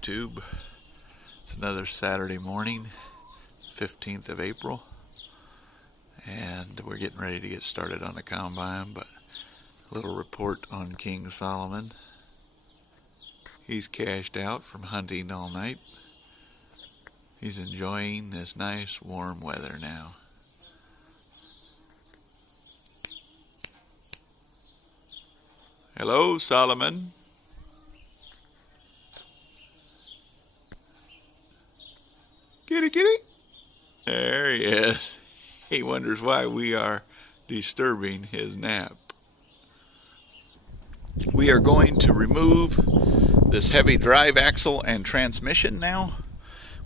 YouTube. It's another Saturday morning, 15th of April, and we're getting ready to get started on the combine, but a little report on King Solomon. He's cashed out from hunting all night. He's enjoying this nice warm weather now. Hello, Solomon. Kitty, kitty. There he is. He wonders why we are disturbing his nap. We are going to remove this heavy drive axle and transmission now.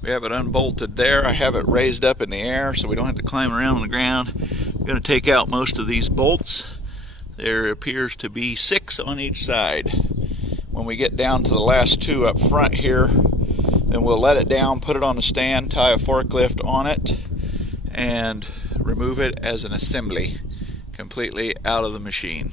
We have it unbolted there. I have it raised up in the air so we don't have to climb around on the ground. I'm going to take out most of these bolts. There appears to be 6 on each side. When we get down to the last 2 up front here, then we'll let it down, put it on a stand, tie a forklift on it, and remove it as an assembly completely out of the machine.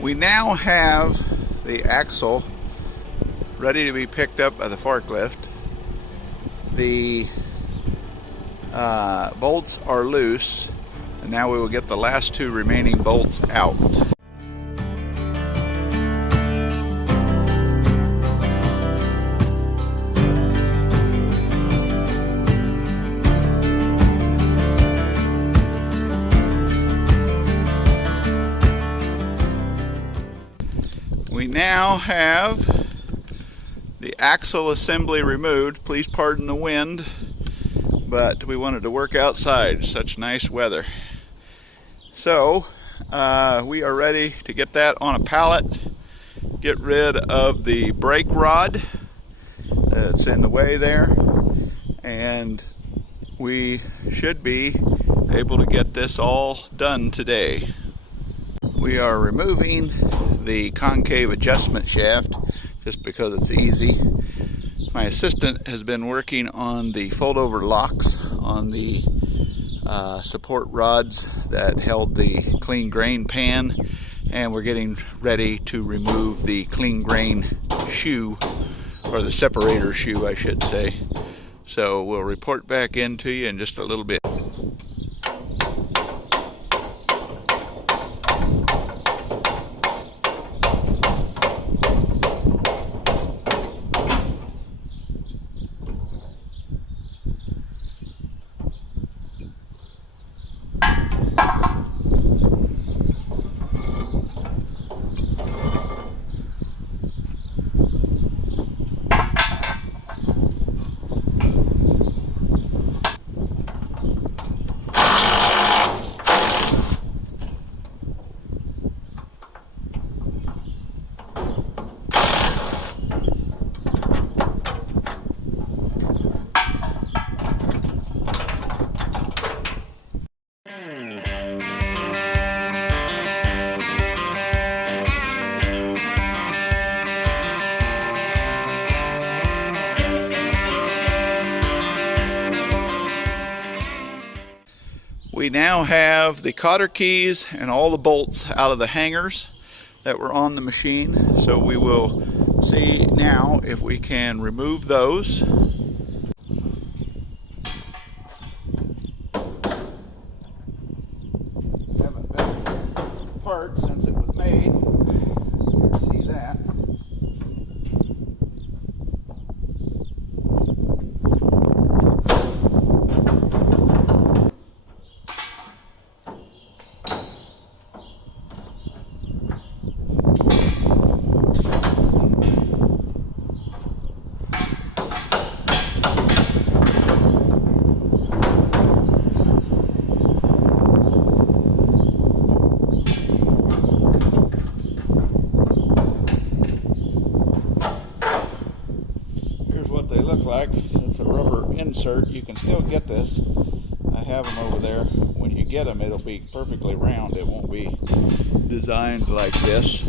We now have the axle ready to be picked up by the forklift. The bolts are loose, and now we will get the last 2 remaining bolts out. We now have the axle assembly removed. Please pardon the wind, but we wanted to work outside. Such nice weather. So we are ready to get that on a pallet, get rid of the brake rod that's in the way there, and we should be able to get this all done today. We are removing the concave adjustment shaft just because it's easy. My assistant has been working on the fold-over locks on the support rods that held the clean grain pan, and we're getting ready to remove the clean grain shoe, or the separator shoe I should say. So we'll report back into you in just a little bit. We now have the cotter keys and all the bolts out of the hangers that were on the machine, so we will see now if we can remove those. Haven't been apart since it was made. See that. can still get this. I have them over there. When you get them, it'll be perfectly round. It won't be designed like this.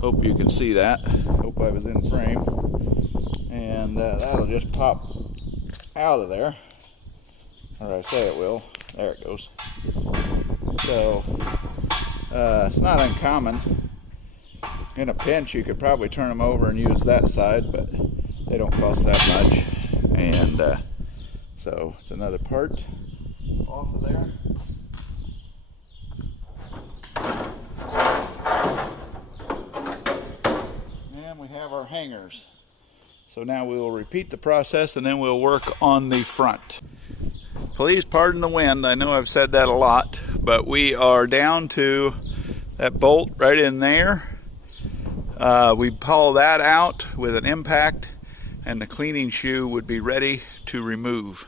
Hope you can see that. Hope I was in frame. And that'll just pop out of there. Or I say it will. There it goes. So it's not uncommon. In a pinch, you could probably turn them over and use that side, but they don't cost that much. And so it's another part off of there. And we have our hangers. So now we will repeat the process and then we'll work on the front. Please pardon the wind. I know I've said that a lot, but we are down to that bolt right in there. We pull that out with an impact and the cleaning shoe would be ready to remove.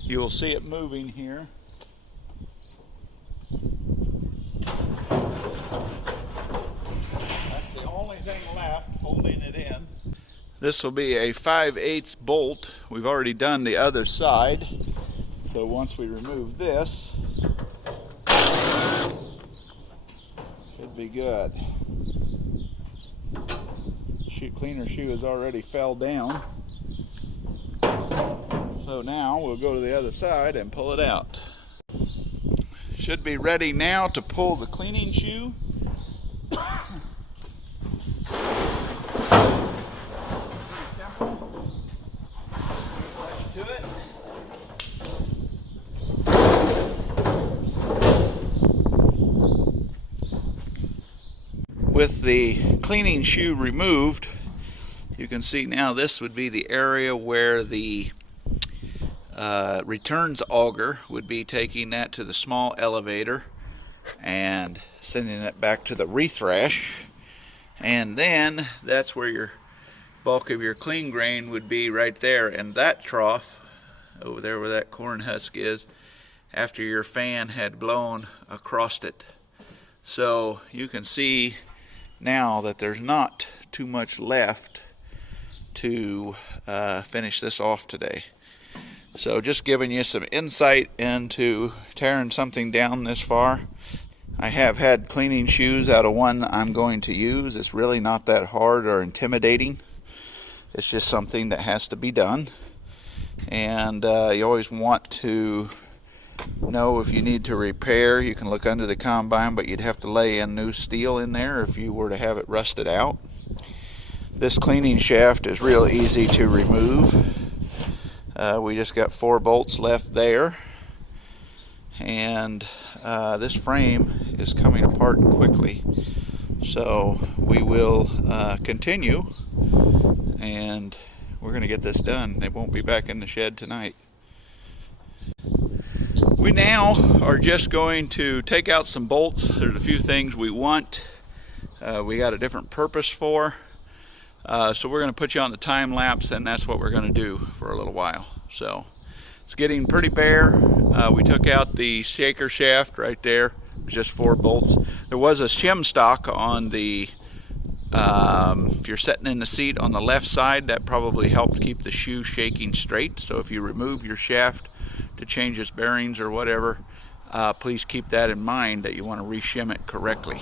You will see it moving here. That's the only thing left holding it in. This will be a 5/8 bolt. We've already done the other side. So once we remove this, should be good. Cleaner shoe has already fell down. So now we'll go to the other side and pull it out. Should be ready now to pull the cleaning shoe. To it. With the cleaning shoe removed, you can see now this would be the area where the returns auger would be taking that to the small elevator and sending it back to the rethrash, and then that's where your bulk of your clean grain would be right there, and that trough over there where that corn husk is after your fan had blown across it. So you can see now that there's not too much left to finish this off today. So just giving you some insight into tearing something down this far. I have had cleaning shoes out of one I'm going to use. It's really not that hard or intimidating. It's just something that has to be done. And you always want to know if you need to repair. You can look under the combine, but you'd have to lay in new steel in there if you were to have it rusted out. This cleaning shaft is real easy to remove. We just got 4 bolts left there, and this frame is coming apart quickly, so we will continue, and we're going to get this done. They won't be back in the shed tonight. We now are just going to take out some bolts. There's a few things we want. We got a different purpose for. So we're going to put you on the time lapse, and that's what we're going to do for a little while. So it's getting pretty bare. We took out the shaker shaft right there. It was just 4 bolts. There was a shim stock on the, if you're sitting in the seat on the left side, that probably helped keep the shoe shaking straight. So if you remove your shaft to change its bearings or whatever, please keep that in mind, that you want to re-shim it correctly.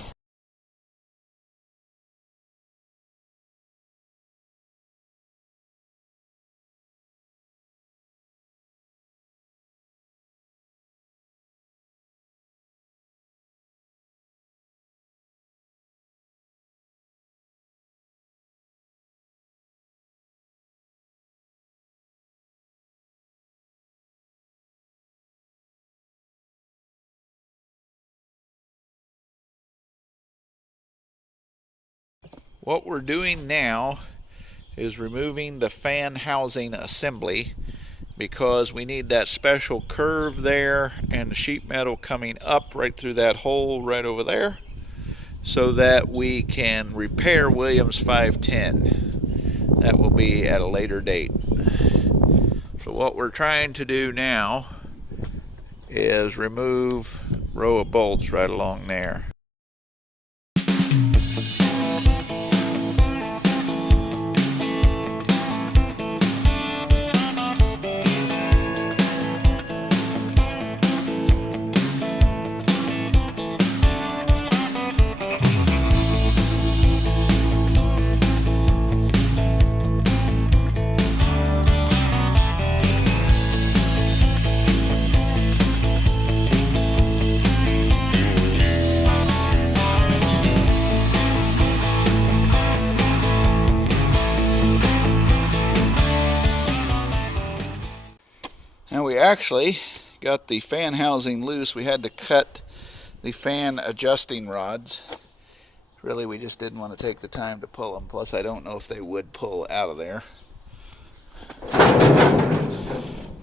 What we're doing now is removing the fan housing assembly, because we need that special curve there and the sheet metal coming up right through that hole right over there, so that we can repair Williams 510. That will be at a later date. So what we're trying to do now is remove a row of bolts right along there. actually got the fan housing loose. We had to cut the fan adjusting rods. Really, we just didn't want to take the time to pull them. Plus, I don't know if they would pull out of there.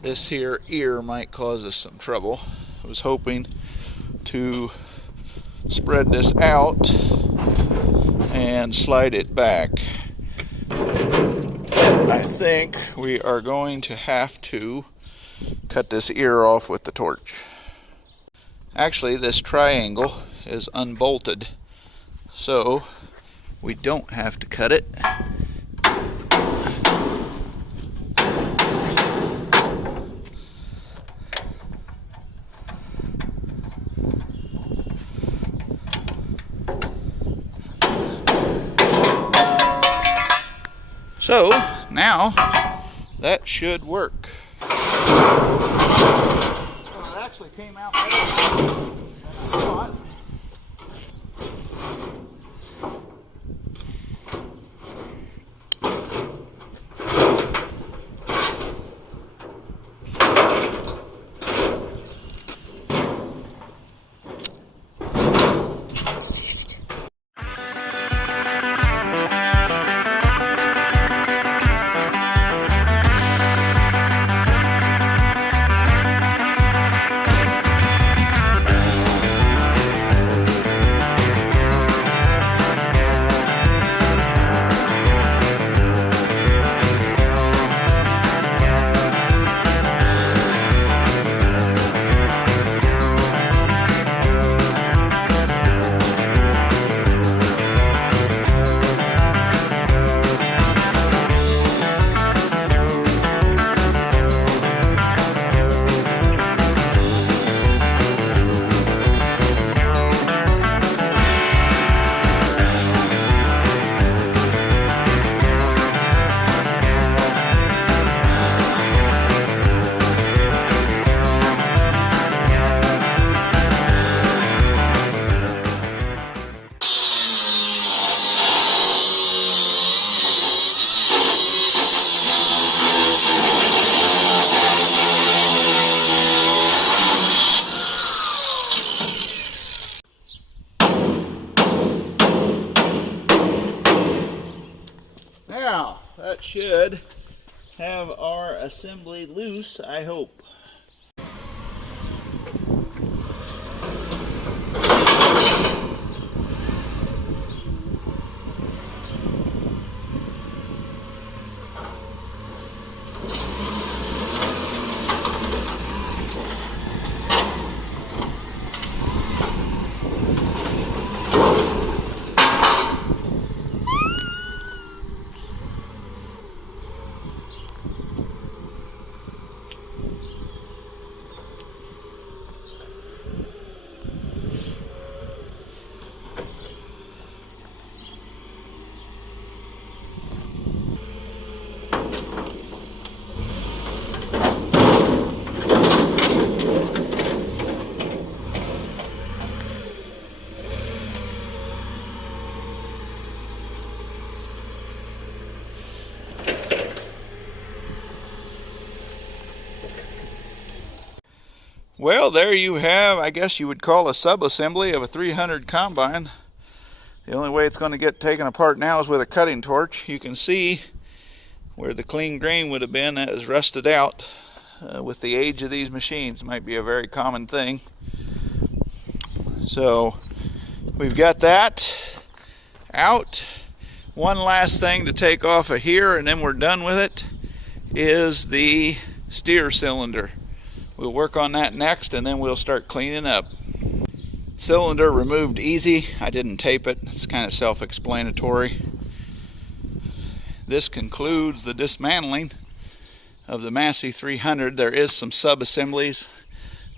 This here ear might cause us some trouble. I was hoping to spread this out and slide it back. I think we are going to have to cut this ear off with the torch. Actually, this triangle is unbolted, so we don't have to cut it. So now that should work. Well, it actually came out better than I thought. Now, that should have our assembly loose, I hope. Well, there you have, I guess you would call a sub-assembly of a 300 combine. The only way it's going to get taken apart now is with a cutting torch. You can see where the clean grain would have been. That is rusted out. With the age of these machines, might be a very common thing. So we've got that out. One last thing to take off of here, and then we're done with it, is the steer cylinder. We'll work on that next, and then we'll start cleaning up. Cylinder removed easy. I didn't tape it. It's kind of self-explanatory. This concludes the dismantling of the Massey 300. There is some sub-assemblies,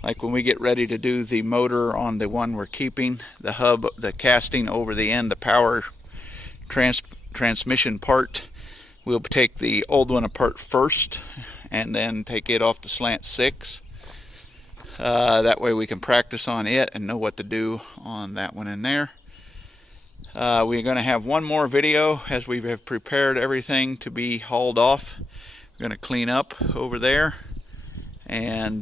like when we get ready to do the motor on the one we're keeping, the hub, the casting over the end, the power transmission part. We'll take the old one apart first and then take it off the slant 6. That way we can practice on it and know what to do on that one in there. We're going to have one more video as we have prepared everything to be hauled off. We're going to clean up over there and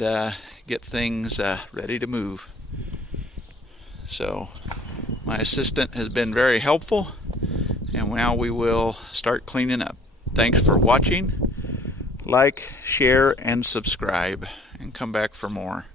get things ready to move. So my assistant has been very helpful, and now we will start cleaning up. Thanks for watching. Like, share, and subscribe, and come back for more.